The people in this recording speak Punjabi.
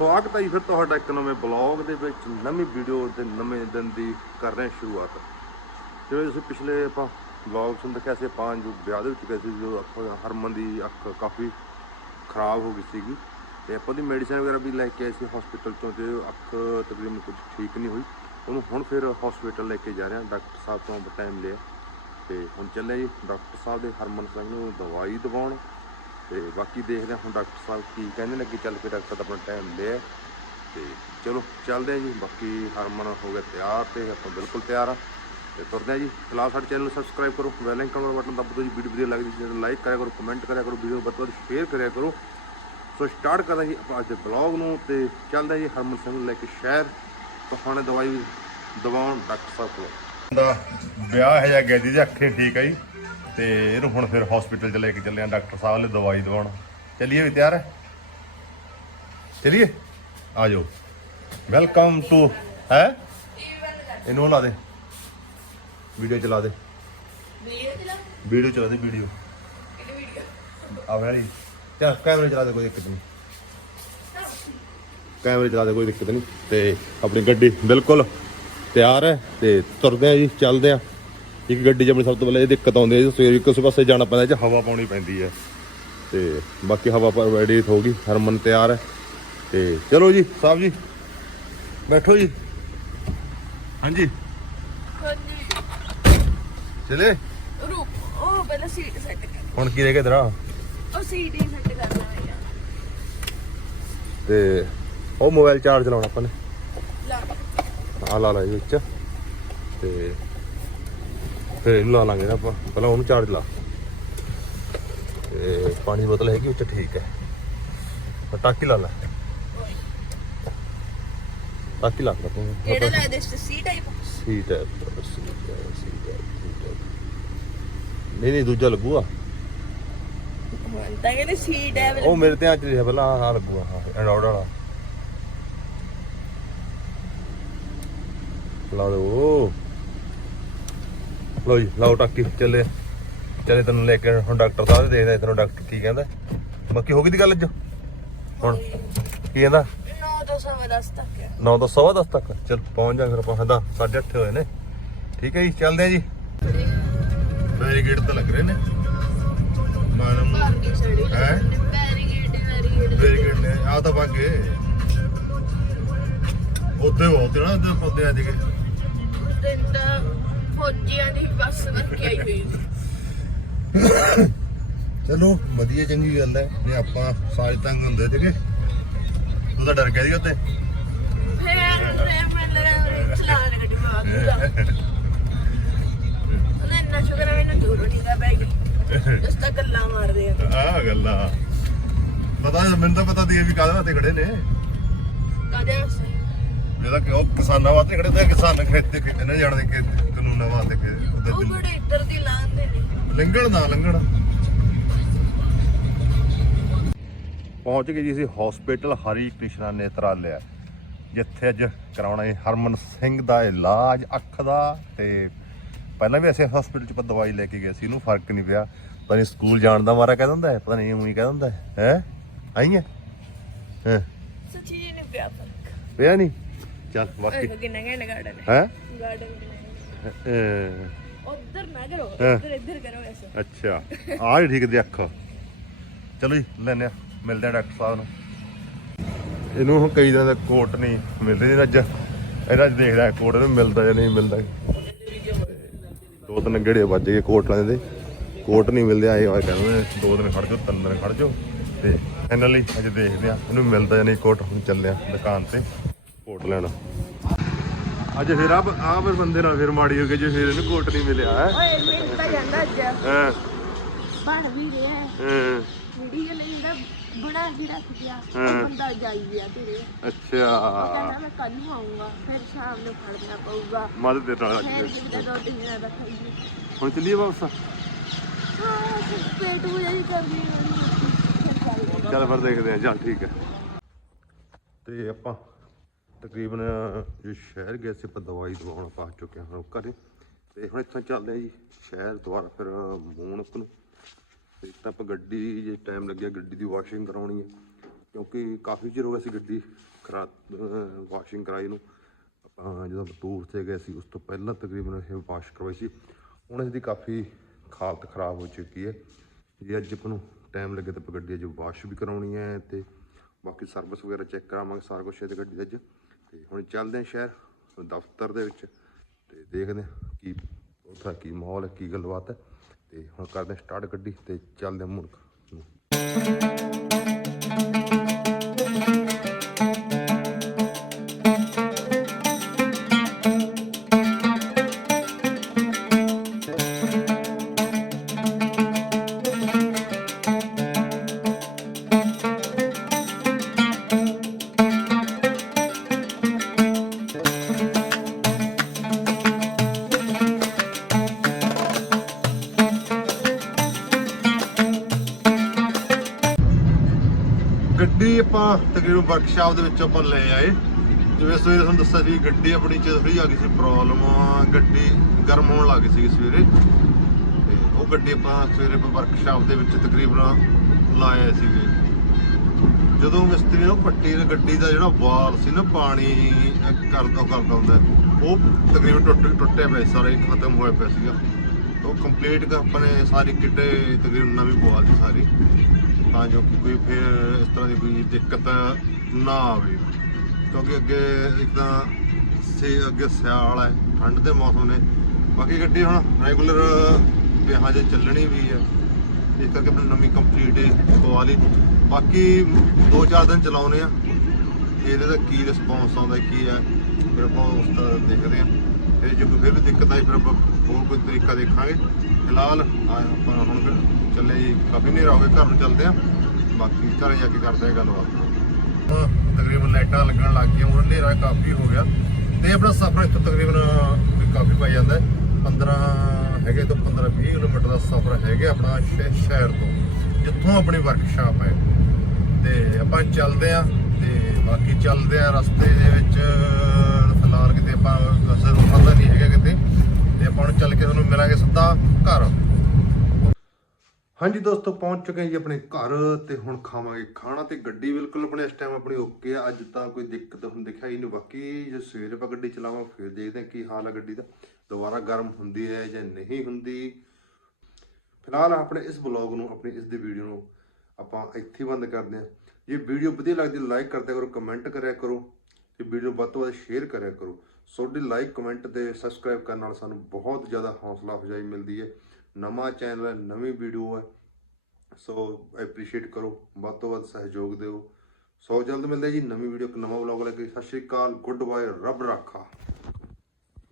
ਸਵਾਗਤ ਹੈ ਜੀ ਫਿਰ ਤੁਹਾਡਾ ਇੱਕ ਨਵੇਂ ਬਲੌਗ ਦੇ ਵਿੱਚ। ਨਵੀਂ ਵੀਡੀਓ ਤੇ ਨਵੇਂ ਦਿਨ ਦੀ ਕਰ ਰਹੇ ਸ਼ੁਰੂਆਤ। ਜਿਵੇਂ ਤੁਸੀਂ ਪਿਛਲੇ ਆਪਾਂ ਬਲੌਗ ਸੁਣ ਦੇਖਿਆ ਸੀ, ਆਪਾਂ ਜੋ ਵਿਆਹ ਦੇ ਵਿੱਚ ਗਏ ਸੀ ਜੋ ਅੱਖ ਹਰਮਨ ਦੀ ਅੱਖ ਕਾਫੀ ਖਰਾਬ ਹੋ ਗਈ ਸੀਗੀ ਤੇ ਆਪਾਂ ਦੀ ਮੈਡੀਸਿਨ ਵਗੈਰਾ ਵੀ ਲੈ ਕੇ ਆਏ ਸੀ ਹਸਪੀਟਲ ਤੋਂ ਤੇ ਅੱਖ ਤਕਰੀਬਨ ਕੁਝ ਠੀਕ ਨਹੀਂ ਹੋਈ। ਉਹਨੂੰ ਹੁਣ ਫਿਰ ਹਸਪੀਟਲ ਲੈ ਕੇ ਜਾ ਰਹੇ ਹਾਂ। ਡਾਕਟਰ ਸਾਹਿਬ ਤੋਂ ਟਾਈਮ ਲਿਆ। ਤੇ ਹੁਣ ਚੱਲੇ ਜੀ। ਡਾਕਟਰ ਸਾਹਿਬ ਦੇ ਹਰਮਨ ਸਿੰਘ ਨੂੰ ਦਵਾਈ ਦਿਵਾਉਣ। ਤੇ ਬਾਕੀ ਦੇਖਦੇ ਹਾਂ ਹੁਣ ਡਾਕਟਰ ਸਾਹਿਬ ਕੀ ਕਹਿੰਦੇ ਨੇ, ਅੱਗੇ ਚੱਲ ਕੇ ਡਾਕਟਰ ਦਾ ਆਪਣਾ ਟਾਈਮ ਲਿਆ ਤੇ ਚਲੋ, ਚੱਲਦੇ ਹਾਂ ਜੀ। ਬਾਕੀ ਹਰਮਨ ਹੋ ਗਿਆ ਤਿਆਰ ਤੇ ਆਪਾਂ ਬਿਲਕੁਲ ਤਿਆਰ ਆ। ਤੇ ਤੁਰਦੇ ਹਾਂ ਜੀ। ਫਿਲਹਾਲ ਸਾਡੇ ਚੈਨਲ ਨੂੰ ਸਬਸਕ੍ਰਾਈਬ ਕਰੋ ਬੈਲ ਆਈਕਨ ਵਾਲਾ ਬਟਨ ਦੱਬ ਦਿਓ ਜੀ। ਵੀਡੀਓ ਵਧੀਆ ਲੱਗਦੀ ਹੈ ਲਾਈਕ ਕਰਿਆ ਕਰੋ ਕਮੈਂਟ ਕਰਿਆ ਕਰੋ ਵੀਡੀਓ ਵੱਧ ਤੋਂ ਵੱਧ ਸ਼ੇਅਰ ਕਰਿਆ ਕਰੋ। ਸੋ ਸਟਾਰਟ ਕਰਦੇ ਜੀ ਆਪਾਂ ਅੱਜ ਦੇ ਬਲੌਗ ਨੂੰ ਤੇ ਚੱਲਦੇ ਹਾਂ ਜੀ ਹਰਮਨ ਸਿੰਘ ਲੈ ਕੇ ਸ਼ਹਿਰ। ਤੋਂ ਹੁਣੇ ਦਵਾਈ ਦਵਾਉਣ ਡਾਕਟਰ ਸਾਹਿਬ ਕੋਲ। ਦਾ ਵਿਆਹ ਹੈ ਜਾਂ ਗੈਦੀ ਦੀ ਅੱਖੇ ਠੀਕ ਹੈ ਜੀ? ਤੇ ਇਹਨੂੰ ਹੁਣ ਫਿਰ ਹਸਪੀਟਲ ਚ ਲੈ ਕੇ ਚੱਲੇ ਆ ਡਾਕਟਰ ਸਾਹਿਬ ਨੇ ਦਵਾਈ ਦਵਾਉਣ। ਚੱਲੀਏ ਵੀ ਤਿਆਰ ਹੈ? ਚਲਿਏ? ਆ ਜਾਓ। ਵੈਲਕਮ ਟੂ ਹੈ? ਇਹਨੂੰ ਲਾ ਦੇ। ਵੀਡੀਓ ਚਲਾ ਦੇ। ਵੀਡੀਓ ਚਲਾ? ਵੀਡੀਓ ਚਲਾ ਦੇ ਵੀਡੀਓ ਕਿਹੜੀ ਵੀਡੀਓ ਆ ਵਾਲੀ ਚਾ ਕੈਮਰੇ ਚਲਾ ਦੇ ਕੋਈ ਦਿੱਕਤ ਨਹੀਂ। ਕੈਮਰੇ ਚਲਾ ਦੇ ਕੋਈ ਦਿੱਕਤ ਨਹੀਂ। ਤੇ ਆਪਣੀ ਗੱਡੀ ਬਿਲਕੁਲ ਤਿਆਰ ਹੈ ਤੇ ਤੁਰਦੇ ਆ ਜੀ ਚੱਲਦੇ ਆ। ਇੱਕ ਗੱਡੀ ਆਪਣੀ ਸਭ ਤੋਂ ਪਹਿਲਾਂ ਇਹ ਦਿੱਕਤ ਆਉਂਦੀ ਹੈ ਜੀ ਸਵੇਰ ਇੱਕ ਉਸੇ ਪਾਸੇ ਜਾਣਾ ਪੈਂਦਾ ਇਹ 'ਚ ਹਵਾ ਪਾਉਣੀ ਪੈਂਦੀ ਹੈ। ਤੇ ਬਾਕੀ ਹਵਾ ਪਰ ਰੈਡੀ ਹੋ ਗਈ ਹਰਮਨ ਤਿਆਰ ਹੈ। ਤੇ ਚਲੋ ਜੀ ਸਾਹਿਬ ਜੀ ਬੈਠੋ ਜੀ। ਹਾਂਜੀ। ਹਾਂਜੀ। ਚਲੇ। ਰੁਕ ਉਹ ਪਹਿਲਾਂ ਸੀਟ ਸੈੱਟ ਕਰ। ਹੁਣ ਕੀ ਰਹਿ ਗਿਆ ਤੇਰਾ? ਉਹ ਸੀਟ ਹੀ ਸੈੱਟ ਕਰਨਾ ਹੈ। ਤੇ ਉਹ ਮੋਬਾਈਲ ਚਾਰਜ ਲਾਉਣਾ ਆਪਾਂ ਨੇ। ਲਾ। ਆ ਲਾ ਲਾ ਇਹ ਵਿੱਚ। ਤੇ ਫਿਰ ਇਹਨੂੰ ਲਾ ਲਾਂਗੇ ਨਾ ਆਪਾਂ। ਪਹਿਲਾਂ ਉਹਨੂੰ ਚਾਰਜ ਲਾ। ਤੇ ਪਾਣੀ ਦੀ ਬੋਤਲ ਹੈਗੀ ਉੱਚ ਠੀਕ ਹੈ। ਪਰ ਟਾਕੀ ਲਾ ਲੈ। ਟਾਕੀ ਲਾ ਲਾ। ਤੂੰ ਕਿਹੜਾ ਲੱਗਦਾ ਇਸ ਸੀ ਟਾਈਪ ਸੀਟ ਹੈ ਠੀਕ ਹੈ। ਨਹੀਂ ਨਹੀਂ ਦੂਜਾ ਲੱਗੂਗਾ। ਤਾਂ ਕਹਿੰਦੇ ਉਹ ਮੇਰੇ ਧਿਆਨ ਚ ਰਿਹਾ ਪਹਿਲਾਂ ਆ ਲੱਗੂਗਾ ਹਾਂ ਐਂਡਰੋਇਡ ਵਾਲਾ। ਲਾ ਦੋ। ਲੋ ਜੀ, ਲਾਓ ਟਾਕੀ, ਚੱਲੇ। ਚੱਲੇ ਤੈਨੂੰ ਲੈ ਕੇ ਹੁਣ ਡਾਕਟਰ ਸਾਹਿਬ ਦੇ ਦੇਖਦੇ ਤੈਨੂੰ ਡਾਕਟਰ ਕੀ ਕਹਿੰਦਾ। ਬਾਕੀ ਹੋ ਗਈ ਦੀ ਗੱਲ ਅੱਜ? ਹੁਣ ਕੀ ਕਹਿੰਦਾ? 9 ਤੋਂ ਸਵਾ 10 ਤੱਕ। ਹੈ 9 ਤੋਂ ਸਵਾ 10 ਤੱਕ ਚਲ, ਪਹੁੰਚ ਜਾ ਫਿਰ ਆਪਾਂ। ਹਦਾ 8:30 ਹੋਏ ਨੇ। ਠੀਕ ਹੈ ਜੀ, ਚੱਲਦੇ ਆ ਜੀ। ਬੈਰੀਗੇਡ ਤਾਂ ਲੱਗ ਰਹੇ ਨੇ। ਮਾਨਮ ਪਾਰਕਿੰਗ ਸੜੀ ਹੈ? ਬੈਰੀਗੇਡ ਬੈਰੀਗੇਡ ਬੈਰੀਗੇਡ ਨੇ। ਆ ਤਾਂ ਬਾਗੇ ਉੱਥੇ ਬਹੁਤ ਨਾ, ਉੱਥੇ ਪੌਦੇ ਆ ਜਿਹੇ ਦਿਨ ਤਾਂ ਫੌਜੀਆਂ ਦੀ ਬੱਸ ਰੱਖੀ ਆਈ ਹੋਈ। ਚਲੋ ਵਧੀਆ ਚੰਗੀ ਗੱਲ ਹੈ। ਨੇ ਆਪਾਂ ਸਾਜ ਤੰਗ ਹੁੰਦੇ ਸੀਗੇ ਤੂੰ ਤਾਂ ਡਰ ਗਿਆ ਸੀ ਉੱਤੇ ਫੇਰ ਫੇਰ ਮੈਂ ਲੜਾ ਚਲਾਣ ਗੱਡੀ ਮਾਰ ਦੂਗਾ ਉਹਨੇ ਸ਼ੁਕਰ ਹੈ ਮੈਨੂੰ ਦੂਰੋਂ ਨਹੀਂ ਦਾ ਬੈਗ ਜਿਸ ਗੱਲਾਂ ਮਾਰਦੇ ਆ। ਆਹ ਗੱਲਾਂ। ਪਤਾ ਮੈਨੂੰ ਤਾਂ ਪਤਾ ਦੀ ਵੀ ਕਾਹਦੇ ਵਾਸਤੇ ਖੜੇ ਨੇ। ਵਾਸਤੇ? ਇਹਦਾ ਕਿ ਉਹ ਕਿਸਾਨਾਂ ਵਾਸਤੇ ਖੜੇ ਤੇ ਕਿਸਾਨ ਖੇਤੇ ਖੇਤੇ ਨੇ ਜਾਣਦੇ ਕਿ ਕਾਨੂੰਨਾਂ ਵਾਸਤੇ ਕਿ ਉਹਦੇ ਉਹ ਬੜੇ ਇੱਧਰ ਦੀ ਲਾਉਂਦੇ ਨੇ। ਲੰਘਣ ਨਾ ਲੰਘਣ। ਪਹੁੰਚ ਗਏ ਜੀ ਅਸੀਂ ਹਸਪੀਟਲ ਹਰੀ ਕ੍ਰਿਸ਼ਨਾ ਨੇਤਰਾਲਿਆ ਜਿੱਥੇ ਅੱਜ ਕਰਾਉਣਾ ਹੈ ਹਰਮਨ ਸਿੰਘ ਦਾ ਇਲਾਜ ਅੱਖ ਦਾ ਤੇ ਪਹਿਲਾਂ ਵੀ ਅਸੀਂ ਹਸਪੀਟਲ ਚ ਦਵਾਈ ਲੈ ਕੇ ਗਏ ਸੀ ਇਹਨੂੰ ਫ਼ਰਕ ਨਹੀਂ ਪਿਆ। ਪਤਾ ਨਹੀਂ ਸਕੂਲ ਜਾਣ ਦਾ ਮਾਰਾ ਕਹਿ ਦਿੰਦਾ ਹੈ ਪਤਾ ਨਹੀਂ ਉਹੀ ਕਹਿ ਦਿੰਦਾ ਹੈ। ਹੈ? ਆਈ ਹੈ? ਹੈ? ਸੱਚੀ ਜੀ ਨੇ ਪਿਆ ਫ਼ਰਕ। ਪਿਆ ਨਹੀਂ? ਚੱਲ ਬਾਕੀ ਕਿੰਨਾ ਘੈਂਟ ਗਾਰਡਨ ਹੈ। ਹੈ? ਗਾਰਡਨ ਉਧਰ ਨਾ ਕਰੋ ਹਾਂ। ਇੱਧਰ ਇੱਧਰ ਕਰੋ ਐਸਾ ਅੱਛਾ ਆਹ ਹੀ ਠੀਕ ਦੀ ਅੱਖ। ਚਲੋ ਜੀ ਲੈਨੇ ਆ ਮਿਲਦੇ ਆ ਡਾਕਟਰ ਸਾਹਿਬ ਨੂੰ। ਇਹਨੂੰ ਹੁਣ ਕਈ ਦਿਨਾਂ ਦਾ ਕੋਟ ਨਹੀਂ ਮਿਲਦੇ ਜੀ ਅੱਜ। ਇਹਦਾ ਅੱਜ ਦੇਖਦਾ ਕੋਟ ਇਹਨੂੰ ਮਿਲਦਾ ਜਾਂ ਨਹੀਂ ਮਿਲਦਾ। ਦੋ ਤਿੰਨ ਗੇੜੇ ਵੱਜ ਗਏ ਕੋਟ ਲੈਣ ਦੇ। ਕੋਟ ਨਹੀਂ ਮਿਲਦੇ ਆਏ ਹੋਏ ਕਹਿੰਦੇ ਦੋ ਦਿਨ ਖੜ ਜਾਓ ਤਿੰਨ ਦਿਨ ਖੜ ਜਾਓ। ਤੇ ਇਹਨਾਂ ਲਈ ਅੱਜ ਦੇਖਦੇ ਆ ਇਹਨੂੰ ਮਿਲਦਾ ਜਾਂ ਨਹੀਂ ਕੋਟ। ਹੁਣ ਚੱਲੇ ਆ ਦੁਕਾਨ ਤੇ। ਕੋਟ ਲੈਣ। ਅੱਜ ਫਿਰ ਆ ਆ ਫਿਰ ਬੰਦੇ ਨਾਲ ਫਿਰ ਮਾੜੀ ਹੋ ਗਈ ਜੇ ਫਿਰ ਇਹਨੂੰ ਕੋਟ ਨਹੀਂ ਮਿਲਿਆ ਹੈ। ਓਏ ਮਿੰਟ ਤਾਂ ਜਾਂਦਾ ਅੱਜ। ਹਾਂ। ਬਣ ਵੀ ਰਿਹਾ ਹਾਂ। ਵੀਡੀਓ ਨਹੀਂ ਦਾ ਬਣਾ ਵੀ ਰੱਖ ਗਿਆ ਹਾਂ। ਉਹ ਬੰਦਾ ਜਾਈ ਗਿਆ ਤੇਰੇ। ਅੱਛਾ। ਕਹਿੰਦਾ ਮੈਂ ਕੱਲ ਨੂੰ ਆਉਂਗਾ ਫਿਰ ਸ਼ਾਮ ਨੂੰ ਫੜਨਾ ਪਊਗਾ। ਮਦਦ ਦੇ ਨਾਲ ਫਿਰ ਅੱਜ ਜਿੱਦਾਂ ਦੋ ਤਿੰਨ ਦਿਨਾਂ ਦਾ ਖਾਈਏ ਹੁਣ ਚੱਲੀਏ ਵਾਪਸ? ਹਾਂ ਫਿਰ ਪੇਟ ਹੋ ਜਾਈ ਕਰਨੀ ਫਿਰ ਚੱਲ। ਫਿਰ ਦੇਖਦੇ ਹਾਂ ਚੱਲ ਠੀਕ ਹੈ। ਤੇ ਆਪਾਂ ਤਕਰੀਬਨ ਜੋ ਸ਼ਹਿਰ ਗਏ ਸੀ, ਆਪਾਂ ਦਵਾਈ ਦਵਾਉਣ ਪਾ ਚੁੱਕੇ ਹਾਂ ਘਰੇ। ਤੇ ਹੁਣ ਇੱਥੋਂ ਚੱਲਦੇ ਹਾਂ ਜੀ, ਸ਼ਹਿਰ ਦੁਬਾਰਾ ਫਿਰ ਮੂਨਕ ਨੂੰ। ਤੇ ਤਾਂ ਆਪਾਂ ਗੱਡੀ, ਜੇ ਟਾਈਮ ਲੱਗਿਆ ਗੱਡੀ ਦੀ ਵਾਸ਼ਿੰਗ ਕਰਾਉਣੀ ਹੈ। ਕਿਉਂਕਿ ਕਾਫੀ ਚਿਰ ਹੋ ਗਿਆ ਸੀ ਗੱਡੀ ਖਰਾ ਵਾਸ਼ਿੰਗ ਕਰਾਈ ਨੂੰ। ਆਪਾਂ ਜਦੋਂ ਟੂਰ ਤੇ ਗਏ ਸੀ, ਉਸ ਤੋਂ ਪਹਿਲਾਂ ਤਕਰੀਬਨ ਇਹ ਵਾਸ਼ ਕਰਵਾਈ ਸੀ। ਹੁਣ ਇਸ ਦੀ ਕਾਫੀ ਹਾਲਤ ਖਰਾਬ ਹੋ ਚੁੱਕੀ ਹੈ। ਜੇ ਅੱਜ ਆਪਾਂ ਨੂੰ ਟਾਈਮ ਲੱਗੇ ਤਾਂ ਆਪਾਂ ਗੱਡੀ ਅੱਜ ਵਾਸ਼ ਵੀ ਕਰਾਉਣੀ ਹੈ ਤੇ ਬਾਕੀ ਸਰਵਿਸ ਵਗੈਰਾ ਚੈੱਕ ਕਰਾਵਾਂਗੇ, ਸਾਰਾ ਕੁਝ ਇਹਦੇ ਗੱਡੀ ਦਾ ਅੱਜ ਤੇ ਹੁਣ ਚੱਲਦੇ ਹਾਂ ਸ਼ਹਿਰ ਦਫ਼ਤਰ ਦੇ ਵਿੱਚ ਤੇ ਦੇਖਦੇ ਹਾਂ ਕੀ ਉੱਥੇ ਕੀ ਮਾਹੌਲ ਹੈ, ਕੀ ਗੱਲਬਾਤ ਹੈ ਤੇ ਹੁਣ ਕਰਦੇ ਸਟਾਰਟ ਗੱਡੀ ਤੇ ਚੱਲਦੇ ਮੁਲਕ ਨੂੰ। ਆਪਾਂ ਤਕਰੀਬਨ ਵਰਕਸ਼ਾਪ ਦੇ ਵਿੱਚ ਆਪਾਂ ਲੈ ਆਏ। ਜਿਵੇਂ ਸਵੇਰੇ ਤੁਹਾਨੂੰ ਦੱਸਿਆ ਸੀ ਗੱਡੀ ਆਪਣੀ ਚ ਥੋੜੀ ਆ ਗਈ ਸੀ ਪ੍ਰੋਬਲਮ ਗੱਡੀ ਗਰਮ ਹੋਣ ਲੱਗ ਗਈ ਸੀ ਸਵੇਰੇ। ਤੇ ਉਹ ਗੱਡੀ ਆਪਾਂ ਸਵੇਰੇ ਆਪਾਂ ਵਰਕਸ਼ਾਪ ਦੇ ਵਿੱਚ ਤਕਰੀਬਨ ਲਾਏ ਸੀਗੇ। ਜਦੋਂ ਮਿਸਤਰੀ ਨੇ ਪੱਟੀ ਦੇ ਗੱਡੀ ਦਾ ਜਿਹੜਾ ਵਾਲ ਸੀ ਨਾ ਪਾਣੀ ਕਰਦਾ ਕਰਦਾ ਹੁੰਦਾ ਉਹ ਤਕਰੀਬਨ ਟੁੱਟ ਟੁੱਟਿਆ ਪਿਆ ਸੀ, ਸਾਰਾ ਖਤਮ ਹੋਇਆ ਪਿਆ ਸੀਗਾ। ਉਹ ਕੰਪਲੀਟ ਆਪਾਂ ਨੇ ਸਾਰੀ ਕਿੱਟੇ ਤਕਰੀਬਨ ਨਵੀਂ ਪਵਾ ਲਈ ਸਾਰੀ। ਤਾਂ ਜੋ ਕਿ ਕੋਈ ਫਿਰ ਇਸ ਤਰ੍ਹਾਂ ਦੀ ਕੋਈ ਦਿੱਕਤ ਨਾ ਆਵੇ। ਕਿਉਂਕਿ ਅੱਗੇ ਇੱਕ ਤਾਂ ਸੇ ਅੱਗੇ ਸਿਆਲ ਹੈ, ਠੰਡ ਦੇ ਮੌਸਮ ਨੇ। ਬਾਕੀ ਗੱਡੀ ਹੁਣ ਰੈਗੂਲਰ ਵਿਆਹਾਂ 'ਚ ਚੱਲਣੀ ਵੀ ਹੈ। ਇਸ ਕਰਕੇ ਮੈਂ ਨਵੀਂ ਕੰਪਲੀਟ ਪਵਾ ਲਈ। ਬਾਕੀ 2-4 ਦਿਨ ਚਲਾਉਨੇ ਆ। ਇਹਦੇ ਦਾ ਕੀ ਰਿਸਪੌਂਸ ਆਉਂਦਾ, ਕੀ ਹੈ, ਫਿਰ ਆਪਾਂ ਉਸ ਤਰ੍ਹਾਂ ਦੇਖਦੇ ਆ। ਫਿਰ ਵੀ ਦਿੱਕਤ ਆਈ ਫਿਰ ਆਪਾਂ ਹੋਰ ਕੋਈ ਤਰੀਕਾ ਦੇਖਾਂਗੇ। ਫਿਲਹਾਲ ਆਪਾਂ ਹੁਣ ਚੱਲੇ ਜੀ ਕਾਫੀ ਹਨੇਰਾ ਹੋ ਗਿਆ ਘਰ ਨੂੰ ਚੱਲਦੇ ਆ ਬਾਕੀ ਘਰੇ ਜਾ ਕੇ ਕਰਦੇ ਆ ਗੱਲਬਾਤ। ਹਾਂ, ਤਕਰੀਬਨ ਲਾਈਟਾਂ ਲੱਗਣ ਲੱਗ ਗਈਆਂ ਹੁਣ ਹਨੇਰਾ ਕਾਫੀ ਹੋ ਗਿਆ। ਤੇ ਆਪਣਾ ਸਫ਼ਰ ਇੱਥੋਂ ਤਕਰੀਬਨ ਕਾਫੀ ਪੈ ਜਾਂਦਾ ਹੈ। 15 ਹੈਗੇ ਤੋਂ 15 20 ਕਿਲੋਮੀਟਰ ਦਾ ਸਫ਼ਰ ਹੈਗਾ ਆਪਣਾ ਸ਼ਹਿ- ਸ਼ਹਿਰ ਤੋਂ ਜਿੱਥੋਂ ਆਪਣੀ ਵਰਕਸ਼ਾਪ ਹੈ। ਤੇ ਆਪਾਂ ਚੱਲਦੇ ਆ ਤੇ ਬਾਕੀ ਚੱਲਦੇ ਆ ਰਸਤੇ ਦੇ ਵਿੱਚ। ਫਿਲਹਾਲ ਕਿਤੇ ਆਪਾਂ ਅਸਰ ਪਤਾ ਨਹੀਂ ਹੈਗਾ ਕਿਤੇ ਤੇ ਆਪਾਂ ਹੁਣ ਚੱਲ ਕੇ ਤੁਹਾਨੂੰ ਮਿਲਾਂਗੇ ਸਿੱਧਾ ਘਰ। ਹਾਂਜੀ ਦੋਸਤੋ, ਪਹੁੰਚ ਚੁੱਕੇ ਹਾਂ ਜੀ ਆਪਣੇ ਘਰ ਤੇ ਹੁਣ ਖਾਵਾਂਗੇ ਖਾਣਾ ਤੇ ਗੱਡੀ ਬਿਲਕੁਲ ਆਪਣੇ ਇਸ ਟਾਈਮ ਆਪਣੀ ਓਕੇ ਆ। ਅੱਜ ਤਾਂ ਕੋਈ ਦਿੱਕਤ ਹੁਣ ਦਿਖਾਈ ਨਹੀਂ, ਬਾਕੀ ਜੇ ਸਵੇਰੇ ਆਪਾਂ ਗੱਡੀ ਚਲਾਵਾਂ ਫਿਰ ਦੇਖਦੇ ਹਾਂ ਕੀ ਹਾਲ ਹੈ ਗੱਡੀ ਦਾ। ਦੁਬਾਰਾ ਗਰਮ ਹੁੰਦੀ ਹੈ ਜਾਂ ਨਹੀਂ ਹੁੰਦੀ। ਫਿਲਹਾਲ ਆਪਣੇ ਇਸ ਬਲੌਗ ਨੂੰ, ਆਪਣੀ ਇਸ ਦੀ ਵੀਡੀਓ ਨੂੰ ਆਪਾਂ ਇੱਥੇ ਬੰਦ ਕਰਦੇ ਹਾਂ। ਜੇ ਵੀਡੀਓ ਵਧੀਆ ਲੱਗਦੀ ਲਾਈਕ ਕਰਦਿਆ ਕਰੋ ਕਮੈਂਟ ਕਰਿਆ ਕਰੋ ਤੇ ਵੀਡੀਓ ਵੱਧ ਤੋਂ ਵੱਧ ਸ਼ੇਅਰ ਕਰਿਆ ਕਰੋ। ਤੁਹਾਡੀ ਲਾਈਕ, ਕਮੈਂਟ ਤੇ ਸਬਸਕ੍ਰਾਈਬ ਕਰਨ ਨਾਲ ਸਾਨੂੰ ਬਹੁਤ ਜ਼ਿਆਦਾ ਹੌਸਲਾ ਅਫਜ਼ਾਈ ਮਿਲਦੀ ਹੈ। ਨਵਾਂ ਚੈਨਲ ਹੈ, ਨਵੀਂ ਵੀਡੀਓ ਹੈ। ਸੋ ਐਪਰੀਸ਼ੀਏਟ ਕਰੋ, ਵੱਧ ਤੋਂ ਵੱਧ ਸਹਿਯੋਗ ਦਿਓ। ਸੋ ਜਲਦ ਮਿਲਦੇ ਜੀ ਨਵੀਂ ਵੀਡੀਓ ਇੱਕ ਨਵਾਂ ਵਲੌਗ ਲੈ ਕੇ। ਸਤਿ ਸ਼੍ਰੀ ਅਕਾਲ ਗੁੱਡ ਬਾਏ ਰੱਬ ਰਾਖਾ।